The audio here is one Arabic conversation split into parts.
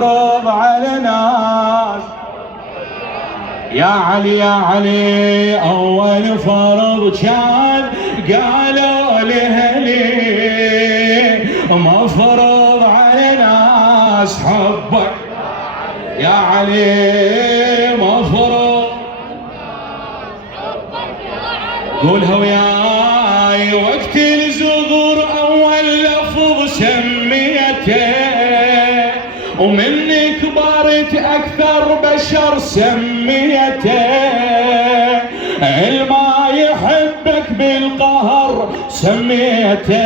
فرض على ناس يا علي يا علي، أول فرض كان قالوا لأهلي مفروض على ناس حبك يا علي، مفروض قولها وياي وقت الزغور أول لفظ سميته، ومن كبرت أكثر بشر سميته، الما يحبك بالقهر سميته،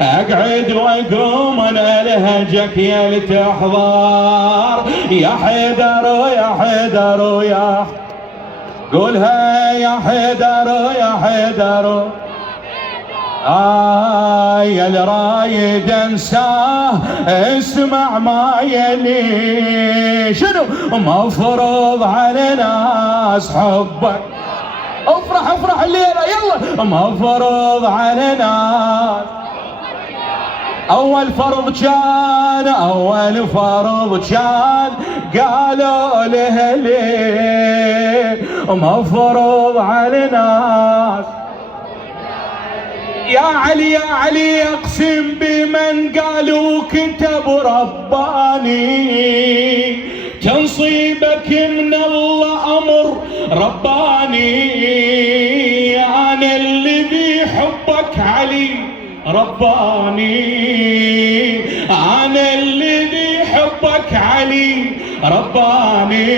أقعد وأقوم أنا لهجك يا لتحضر يا حيدر يا حيدر يا قولها يا حيدر يا حيدر، يا الرايد انساه اسمع ما يلي، شنو مفروض على ناس حبك، افرح افرح الليله يلا، مفروض على ناس اول فرض كان، اول فرض كان قالوا لاهلي مفروض على ناس يا علي يا علي، اقسم بمن قالوا كتب رباني، تنصيبك من الله امر رباني، انا الذي حبك علي رباني، انا الذي حبك علي رباني،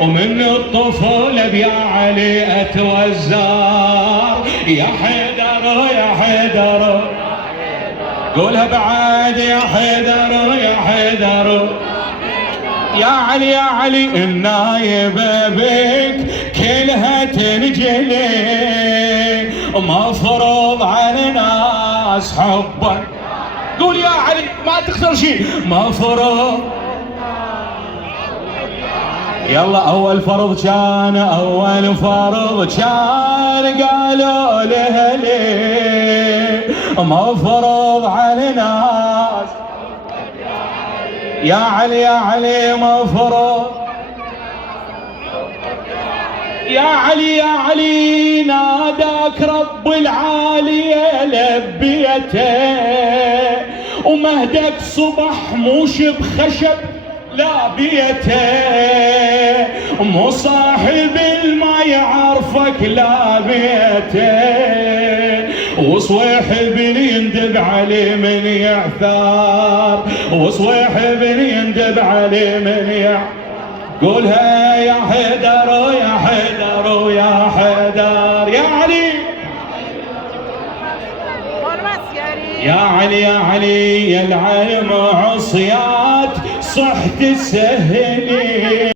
ومن الطفولة يا علي اتوزر يا حيدر يا حيدر، قولها بعد يا حيدر يا حيدر، يا علي يا علي النايبة بك كلها تنجلي، مفروض على ناس حبك، قول يا علي ما تخسر شيء، مفروض يلا اول فرض كان، اول فرض كان قالوا لاهلي مفروض على ناس يا علي يا علي، مفروض يا علي يا علي، ناداك رب العالية لبيته، ومهدك صبح موش بخشب لا بيته، مو صاحب الما يعرفك لا بيته، وصويحب يندب عليه من يعثار، وصويحب يندب عليه من يعثار، قولها يا حيدر يا حيدر يا حيدر، يا علي يا علي يا علي، يا العلم عصيات صح تسهلي.